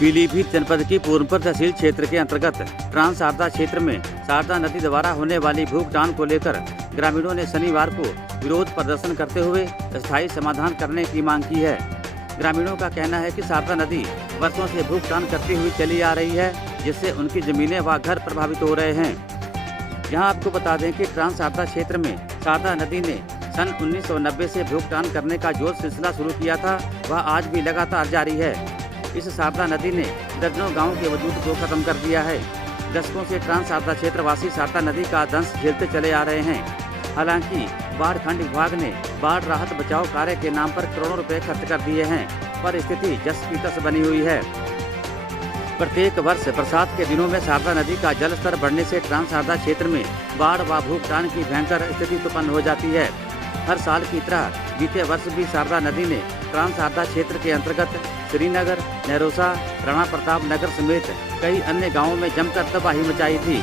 पीलीभीत जनपद की पूर्णपुर तहसील क्षेत्र के अंतर्गत ट्रांस शारदा क्षेत्र में शारदा नदी द्वारा होने वाली भूखटान को लेकर ग्रामीणों ने शनिवार को विरोध प्रदर्शन करते हुए स्थायी समाधान करने की मांग की है। ग्रामीणों का कहना है कि शारदा नदी वर्षों से भूखटान करती हुई चली आ रही है, जिससे उनकी जमीनें व घर प्रभावित हो रहे हैं। यहाँ आपको बता दें कि ट्रांस शारदा क्षेत्र में शारदा नदी ने सन 1990 से भूखटान करने का जो सिलसिला शुरू किया था, वह आज भी लगातार जारी है। इस शारदा नदी ने दर्जनों गांवों के वजूद को खत्म कर दिया है। दशकों से ट्रांस शारदा क्षेत्रवासी शारदा नदी का दंश झेलते चले आ रहे हैं। हालांकि बाढ़ खंड विभाग ने बाढ़ राहत बचाव कार्य के नाम पर करोड़ों रुपए खर्च कर दिए हैं, पर स्थिति जस की तस बनी हुई है। प्रत्येक वर्ष बरसात के दिनों में शारदा नदी का जल स्तर बढ़ने से ट्रांस शारदा क्षेत्र में बाढ़ व भूखटान की भयंकर स्थिति उत्पन्न हो जाती है। हर साल की तरह बीते वर्ष भी शारदा नदी ने ट्रांस शारदा क्षेत्र के अंतर्गत श्रीनगर, नहरोसा, राणा प्रताप नगर समेत कई अन्य गांवों में जमकर तबाही मचाई थी।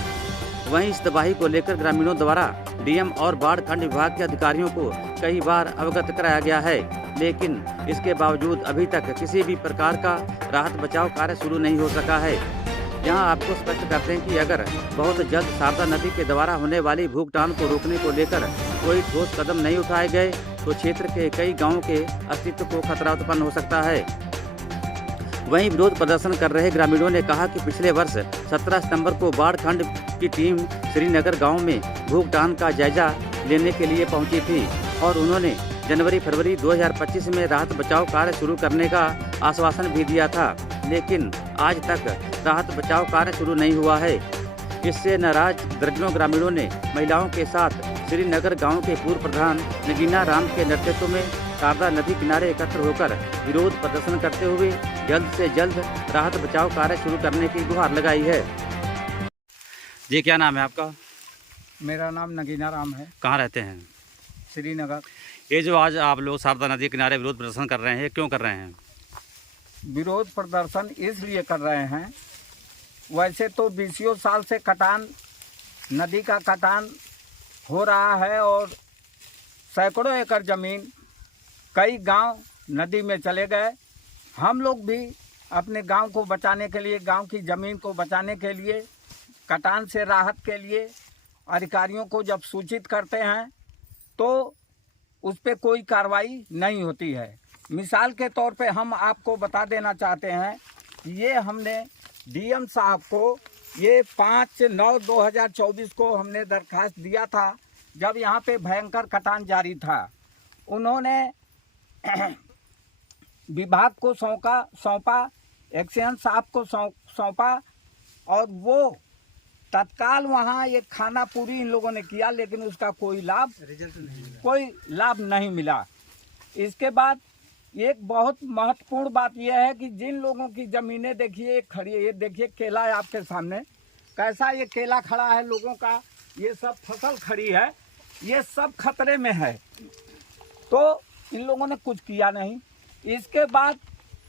वहीं इस तबाही को लेकर ग्रामीणों द्वारा डीएम और बाढ़ खंड विभाग के अधिकारियों को कई बार अवगत कराया गया है, लेकिन इसके बावजूद अभी तक किसी भी प्रकार का राहत बचाव कार्य शुरू नहीं हो सका है। यहाँ आपको स्पष्ट करते हैं कि अगर बहुत जल्द शारदा नदी के द्वारा होने वाली भूखटान को रोकने को लेकर कोई ठोस कदम नहीं उठाए गए तो क्षेत्र के कई गांवों के अस्तित्व को खतरा उत्पन्न हो सकता है। वहीं विरोध प्रदर्शन कर रहे ग्रामीणों ने कहा कि पिछले वर्ष 17 सितंबर को बाढ़ खंड की टीम श्रीनगर गांव में भूखटान का जायजा लेने के लिए पहुंची थी और उन्होंने जनवरी-फरवरी 2025 में राहत बचाव कार्य शुरू करने का आश्वासन भी दिया था, लेकिन आज तक राहत बचाव कार्य शुरू नहीं हुआ है। इससे नाराज दर्जनों ग्रामीणों ने महिलाओं के साथ श्रीनगर गांव के पूर्व प्रधान नगीना राम के नेतृत्व में शारदा नदी किनारे एकत्र होकर विरोध प्रदर्शन करते हुए जल्द से जल्द राहत बचाव कार्य शुरू करने की गुहार लगाई है। जी, क्या नाम है आपका? मेरा नाम नगीना राम है। कहाँ रहते हैं? श्रीनगर। ये जो आज आप लोग शारदा नदी किनारे विरोध प्रदर्शन कर रहे हैं, क्यों कर रहे हैं? विरोध प्रदर्शन इसलिए कर रहे हैं, वैसे तो 20 साल से कटान, नदी का कटान हो रहा है और सैकड़ों एकड़ ज़मीन, कई गांव नदी में चले गए। हम लोग भी अपने गांव को बचाने के लिए, गांव की ज़मीन को बचाने के लिए, कटान से राहत के लिए अधिकारियों को जब सूचित करते हैं तो उस पर कोई कार्रवाई नहीं होती है। मिसाल के तौर पे हम आपको बता देना चाहते हैं कि ये हमने डीएम साहब को ये 5/9/2024 को हमने दरखास्त दिया था, जब यहाँ पे भयंकर कटान जारी था। उन्होंने विभाग को सौंपा, एक्शन साहब को सौंपा और वो तत्काल वहाँ ये खाना पूरी इन लोगों ने किया, लेकिन उसका कोई लाभ नहीं मिला। इसके बाद एक बहुत महत्वपूर्ण बात यह है कि जिन लोगों की ज़मीनें देखिए खड़ी है, ये देखिए केला है आपके सामने, कैसा ये केला खड़ा है, लोगों का ये सब फसल खड़ी है, ये सब खतरे में है। तो इन लोगों ने कुछ किया नहीं। इसके बाद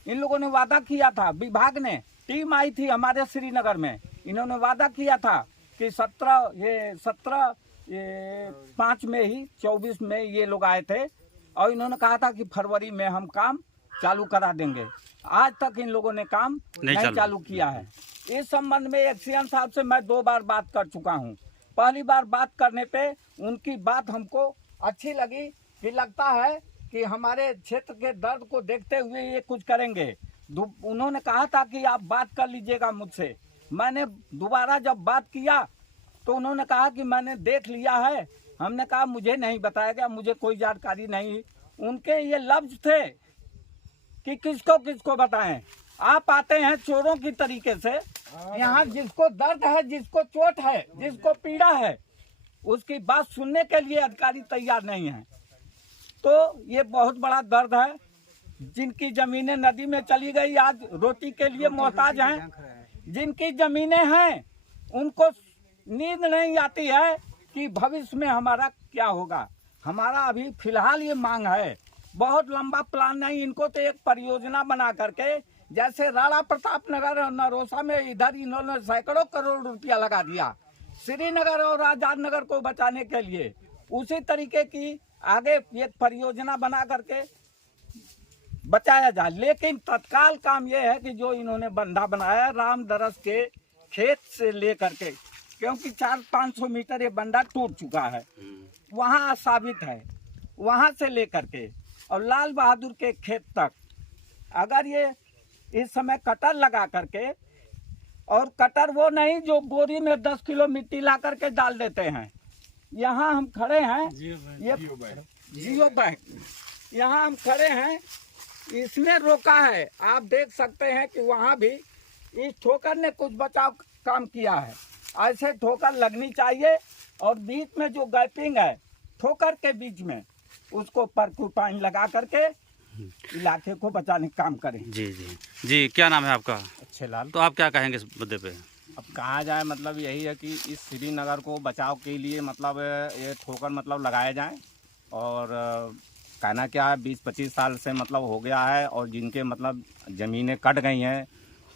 इन लोगों ने वादा किया था, विभाग ने टीम आई थी हमारे श्रीनगर में, इन्होंने वादा किया था कि 5 में ही 24 में ये लोग आए थे और इन्होंने कहा था कि फरवरी में हम काम चालू करा देंगे। आज तक इन लोगों ने काम नहीं चालू किया है। इस संबंध में एक्सीएम साहब से मैं 2 बार बात कर चुका हूँ। पहली बार बात करने पे उनकी बात हमको अच्छी लगी कि लगता है कि हमारे क्षेत्र के दर्द को देखते हुए ये कुछ करेंगे। उन्होंने कहा था कि आप बात कर लीजिएगा मुझसे। मैंने दोबारा जब बात किया तो उन्होंने कहा कि मैंने देख लिया है। हमने कहा मुझे नहीं बताया गया, मुझे कोई जानकारी नहीं। उनके ये लफ्ज थे कि किसको किसको बताएं। आप आते हैं चोरों की तरीके से, यहाँ जिसको दर्द है, जिसको चोट है, जिसको पीड़ा है, उसकी बात सुनने के लिए अधिकारी तैयार नहीं है। तो ये बहुत बड़ा दर्द है। जिनकी जमीनें नदी में चली गई, आज रोटी के लिए मोहताज हैं। जिनकी जमीनें हैं उनको नींद नहीं आती है कि भविष्य में हमारा क्या होगा। हमारा अभी फिलहाल ये मांग है, बहुत लंबा प्लान नहीं, इनको तो एक परियोजना बना करके, जैसे राणा प्रताप नगर और नरोसा में इधर इन्होंने सैकड़ों करोड़ रुपया लगा दिया श्रीनगर और आजाद नगर को बचाने के लिए, उसी तरीके की आगे एक परियोजना बना करके बचाया जाए। लेकिन तत्काल काम ये है कि जो इन्होंने बंधा बनाया रामदरस के खेत से लेकर के, क्योंकि 400-500 मीटर ये बंधा टूट चुका है, वहाँ साबित है, वहाँ से लेकर के और लाल बहादुर के खेत तक अगर ये इस समय कटर लगा करके, और कटर वो नहीं जो बोरी में 10 किलो मिट्टी ला करके डाल देते हैं। यहाँ हम खड़े हैं, ये जियो बैंक, यहाँ हम खड़े हैं, इसने रोका है। आप देख सकते हैं कि वहाँ भी इस ठोकर ने कुछ बचाव काम किया है। ऐसे ठोकर लगनी चाहिए और बीच में जो गैपिंग है ठोकर के बीच में, उसको परक्यूटाइन लगा करके इलाके को बचाने का काम करें। जी जी जी, क्या नाम है आपका? अच्छे लाल। तो आप क्या कहेंगे इस मुद्दे पे? अब कहा जाए मतलब यही है कि इस श्रीनगर को बचाव के लिए मतलब ये ठोकर मतलब लगाए जाएं। और कहना क्या है, 20-25 साल से मतलब हो गया है, और जिनके मतलब ज़मीनें कट गई हैं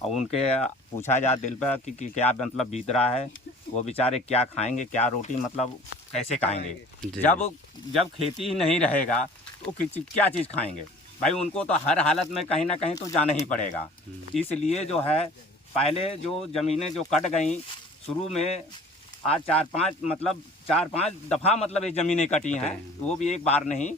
और उनके पूछा जाए दिल पर कि क्या मतलब बीत रहा है, वो बेचारे क्या खाएंगे, क्या रोटी मतलब कैसे खाएंगे। जब खेती ही नहीं रहेगा तो क्या चीज़ खाएंगे भाई। उनको तो हर हालत में कहीं ना कहीं तो जाना ही पड़ेगा। इसलिए जो है पहले जो ज़मीनें जो कट गई शुरू में, आज 4-5 दफ़ा मतलब ये ज़मीनें कटी हैं, वो भी एक बार नहीं।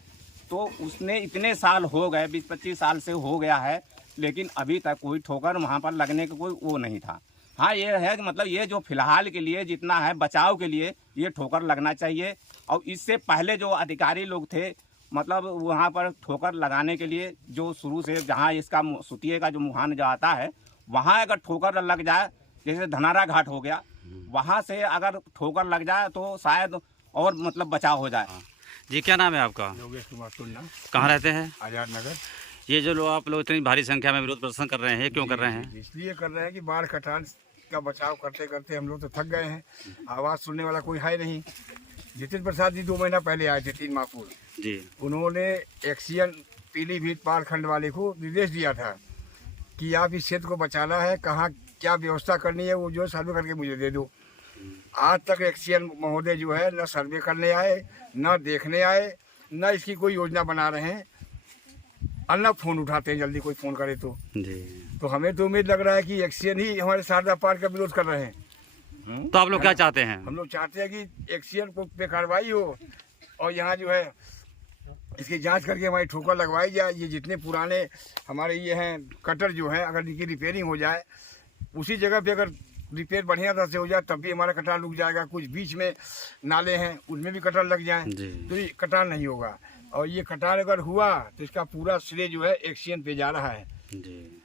तो उसने इतने साल हो गए, 20-25 साल से हो गया है, लेकिन अभी तक कोई ठोकर वहाँ पर लगने का कोई वो नहीं था। हाँ ये है कि मतलब ये जो फिलहाल के लिए जितना है बचाव के लिए ये ठोकर लगना चाहिए। और इससे पहले जो अधिकारी लोग थे मतलब वहाँ पर ठोकर लगाने के लिए जो शुरू से जहाँ इसका सुतिये का जो मुहान जो आता है, वहाँ अगर ठोकर लग जाए, जैसे धनारा घाट हो गया, वहाँ से अगर ठोकर लग जाए तो शायद और मतलब बचाव हो जाए। जी क्या नाम है आपका? योगेश कुमार टुन्ना, कहाँ रहते हैं? आजाद नगर। ये जो लोग आप लोग इतनी भारी संख्या में विरोध प्रदर्शन कर रहे हैं, क्यों कर रहे हैं? इसलिए कर रहे हैं कि बाढ़ कटान का बचाव करते करते हम लोग तो थक गए हैं, आवाज़ सुनने वाला कोई है नहीं। जितिन प्रसाद जी 2 महीना पहले आए थे 3 माहपुर जी। उन्होंने एक्सियन पीलीभीत पालखंड वाले को निर्देश दिया था कि आप इस क्षेत्र को बचाना है, कहाँ क्या व्यवस्था करनी है वो जो सर्वे करके मुझे दे दो। आज तक एक्सियन महोदय जो है न सर्वे करने आए, न देखने आए, न इसकी कोई योजना बना रहे हैं, और न फोन उठाते हैं जल्दी कोई फ़ोन करे तो। तो हमें तो उम्मीद लग रहा है कि एक्सियन ही हमारे शारदा पार्क का विरोध कर रहे हैं। तो आप लोग क्या चाहते हैं? हम लोग चाहते हैं कि एक्सियन को पे कार्रवाई हो और यहाँ जो है इसकी जांच करके हमारी ठोकर लगवाई जाए। ये जितने पुराने हमारे ये हैं कटर जो है, अगर इनकी रिपेयरिंग हो जाए, उसी जगह पे अगर रिपेयर बढ़िया तरह से हो जाए तब भी हमारा कटार रुक जाएगा। कुछ बीच में नाले हैं उनमें भी कटार लग जाए तो ये कटार नहीं होगा। और ये कटार अगर हुआ तो इसका पूरा श्रेय जो है एक्सियन पे जा रहा है। जी।